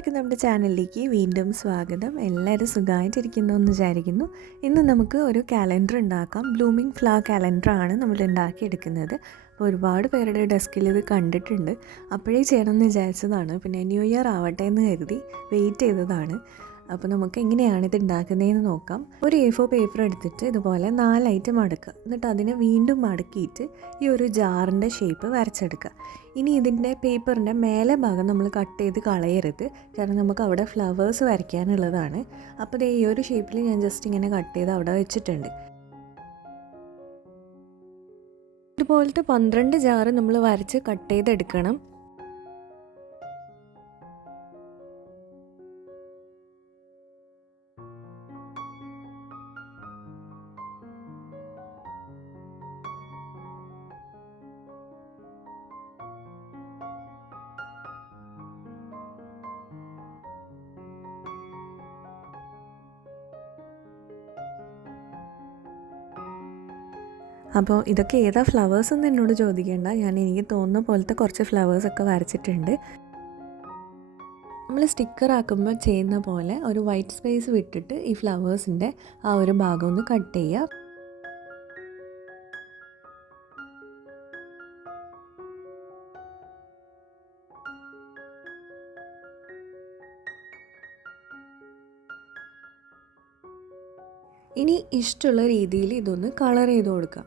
എല്ലാവർക്കും നമ്മുടെ ചാനലിലേക്ക് വീണ്ടും സ്വാഗതം. എല്ലാവരും സുഖമായിട്ടിരിക്കുന്നു എന്ന് വിചാരിക്കുന്നു. ഇന്ന് നമുക്ക് ഒരു കാലണ്ടർ ഉണ്ടാക്കാം. ബ്ലൂമിംഗ് ഫ്ലവർ കാലണ്ടറാണ് നമ്മൾ ഉണ്ടാക്കിയെടുക്കുന്നത്. അപ്പോൾ ഒരുപാട് പേരുടെ ഡെസ്കിൽ ഇത് കണ്ടിട്ടുണ്ട്. അപ്പോഴേ ചെയ്യണമെന്ന് വിചാരിച്ചതാണ്. പിന്നെ ന്യൂ ഇയർ ആവട്ടെ എന്ന് കരുതി വെയിറ്റ് ചെയ്തതാണ്. അപ്പോൾ നമുക്ക് എങ്ങനെയാണ് ഇത് ഉണ്ടാക്കുന്നതെന്ന് നോക്കാം. ഒരു A4 പേപ്പർ എടുത്തിട്ട് ഇതുപോലെ 4 ഐറ്റം മടക്കുക. എന്നിട്ട് അതിനെ വീണ്ടും മടക്കിയിട്ട് ഈ ഒരു ജാറിൻ്റെ ഷേപ്പ് വരച്ചെടുക്കുക. ഇനി ഇതിൻ്റെ പേപ്പറിൻ്റെ മേലെ ഭാഗം നമ്മൾ കട്ട് ചെയ്ത് കളയരുത്, കാരണം നമുക്ക് അവിടെ ഫ്ലവേഴ്സ് വരയ്ക്കാനുള്ളതാണ്. അപ്പോൾ ഈ ഒരു ഷേപ്പിൽ ഞാൻ ജസ്റ്റ് ഇങ്ങനെ കട്ട് ചെയ്ത് അവിടെ വെച്ചിട്ടുണ്ട്. ഇതുപോലത്തെ 12 ജാറ് നമ്മൾ വരച്ച് കട്ട് ചെയ്തെടുക്കണം. അപ്പോൾ ഇതൊക്കെ ഏതാ ഫ്ലവേഴ്സ് എന്ന് എന്നോട് ചോദിക്കേണ്ട. എനിക്ക് തോന്നുന്ന പോലത്തെ കുറച്ച് ഫ്ലവേഴ്സൊക്കെ വരച്ചിട്ടുണ്ട്. നമ്മൾ സ്റ്റിക്കർ ആക്കുമ്പോൾ ചെയ്യുന്ന പോലെ ഒരു വൈറ്റ് സ്പേസ് വിട്ടിട്ട് ഈ ഫ്ലവേഴ്സിൻ്റെ ആ ഒരു ഭാഗം ഒന്ന് കട്ട് ചെയ്യുക. ഇനി ഇഷ്ടമുള്ള രീതിയിൽ ഇതൊന്ന് കളർ ചെയ്ത് കൊടുക്കാം.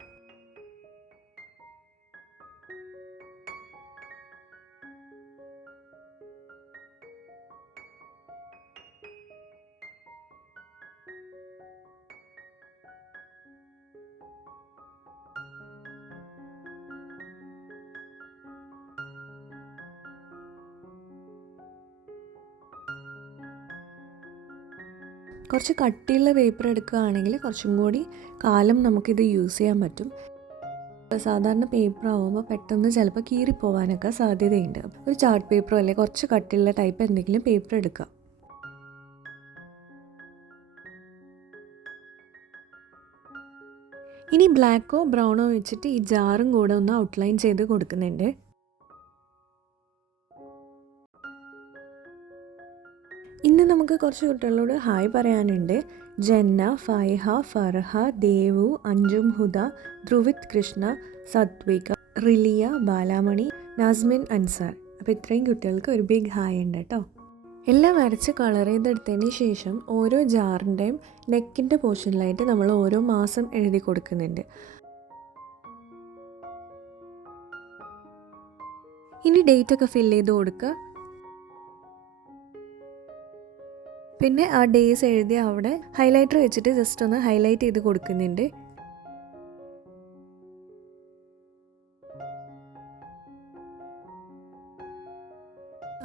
കുറച്ച് കട്ടിയുള്ള പേപ്പർ എടുക്കുകയാണെങ്കിൽ കുറച്ചും കൂടി കാലം നമുക്കിത് യൂസ് ചെയ്യാൻ പറ്റും. സാധാരണ പേപ്പർ ആകുമ്പോൾ പെട്ടെന്ന് ചിലപ്പോൾ കീറിപ്പോവാനൊക്കെ സാധ്യതയുണ്ട്. ഒരു ചാർട്ട് പേപ്പറോ അല്ലെങ്കിൽ കുറച്ച് കട്ടിയുള്ള ടൈപ്പ് എന്തെങ്കിലും പേപ്പർ എടുക്കുക. ഇനി ബ്ലാക്കോ ബ്രൗണോ വെച്ചിട്ട് ഈ ജാറും കൂടെ ഒന്ന് ഔട്ട്ലൈൻ ചെയ്ത് കൊടുക്കുന്നുണ്ട്. ഇന്ന് നമുക്ക് കുറച്ച് കുട്ടികളോട് ഹായ് പറയാനുണ്ട്. ജന്ന, ഫൈഹ, ഫർഹ, ദേവു, അഞ്ജും, ഹുദ, ധ്രുവിത് കൃഷ്ണ, സത്വിക, റിലിയ, ബാലാമണി, നാസ്മിൻ, അൻസാർ. അപ്പോൾ ഇത്രയും കുട്ടികൾക്ക് ഒരു ബിഗ് ഹായ് ഉണ്ട് കേട്ടോ. എല്ലാം വരച്ച് കളർ ചെയ്തെടുത്തതിന് ശേഷം ഓരോ ജാറിൻ്റെയും നെക്കിൻ്റെ പോർഷനിലായിട്ട് നമ്മൾ ഓരോ മാസം എഴുതി കൊടുക്കുന്നുണ്ട്. ഇനി ഡേറ്റ് ഒക്കെ ഫില്ല് ചെയ്ത് കൊടുക്കുക. പിന്നെ ആ ഡേയ്സ് എഴുതി അവിടെ ഹൈലൈറ്റർ വെച്ചിട്ട് ജസ്റ്റ് ഒന്ന് ഹൈലൈറ്റ് ചെയ്ത് കൊടുക്കുന്നുണ്ട്.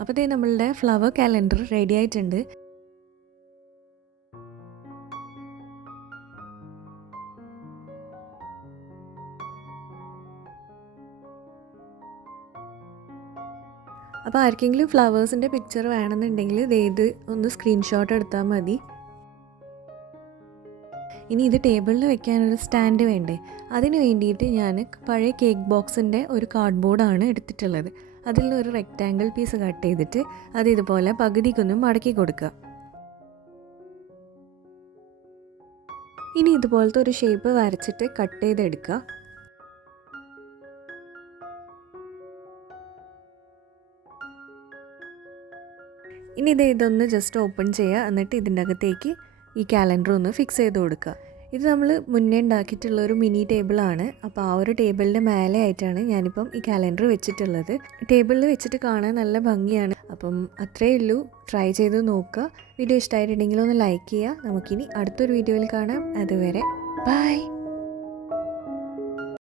അപ്പോൾ നമ്മളുടെ ഫ്ലവർ കാലണ്ടർ റെഡി ആയിട്ടുണ്ട്. അപ്പോൾ ആർക്കെങ്കിലും ഫ്ലവേഴ്സിൻ്റെ പിക്ചർ വേണമെന്നുണ്ടെങ്കിൽ ഇത് ഒന്ന് സ്ക്രീൻഷോട്ട് എടുത്താൽ മതി. ഇനി ഇത് ടേബിളിൽ വെക്കാനൊരു സ്റ്റാൻഡ് വേണ്ടേ? അതിന് വേണ്ടിയിട്ട് ഞാൻ പഴയ കേക്ക് ബോക്സിൻ്റെ ഒരു കാർഡ്ബോർഡാണ് എടുത്തിട്ടുള്ളത്. അതിൽ ഒരു റെക്റ്റാങ്കിൾ പീസ് കട്ട് ചെയ്തിട്ട് അത് ഇതുപോലെ പകുതിക്കൊന്ന് മടക്കി കൊടുക്കുക. ഇനി ഇതുപോലത്തെ ഒരു ഷേപ്പ് വരച്ചിട്ട് കട്ട് ചെയ്തെടുക്കുക. ഇനി ഇതൊന്ന് ജസ്റ്റ് ഓപ്പൺ ചെയ്യുക. എന്നിട്ട് ഇതിൻ്റെ അകത്തേക്ക് ഈ കാലണ്ടർ ഒന്ന് ഫിക്സ് ചെയ്ത് കൊടുക്കുക. ഇത് നമ്മൾ മുന്നേ ഉണ്ടാക്കിയിട്ടുള്ള ഒരു മിനി ടേബിളാണ്. അപ്പോൾ ആ ഒരു ടേബിളിൻ്റെ മേലെ ആയിട്ടാണ് ഞാനിപ്പം ഈ കാലണ്ടർ വെച്ചിട്ടുള്ളത്. ടേബിളിൽ വെച്ചിട്ട് കാണാൻ നല്ല ഭംഗിയാണ്. അപ്പം അത്രയേ ഉള്ളൂ. ട്രൈ ചെയ്ത് നോക്കുക. വീഡിയോ ഇഷ്ടമായിട്ടുണ്ടെങ്കിൽ ഒന്ന് ലൈക്ക് ചെയ്യുക. നമുക്കിനി അടുത്തൊരു വീഡിയോയിൽ കാണാം. അതുവരെ ബൈ.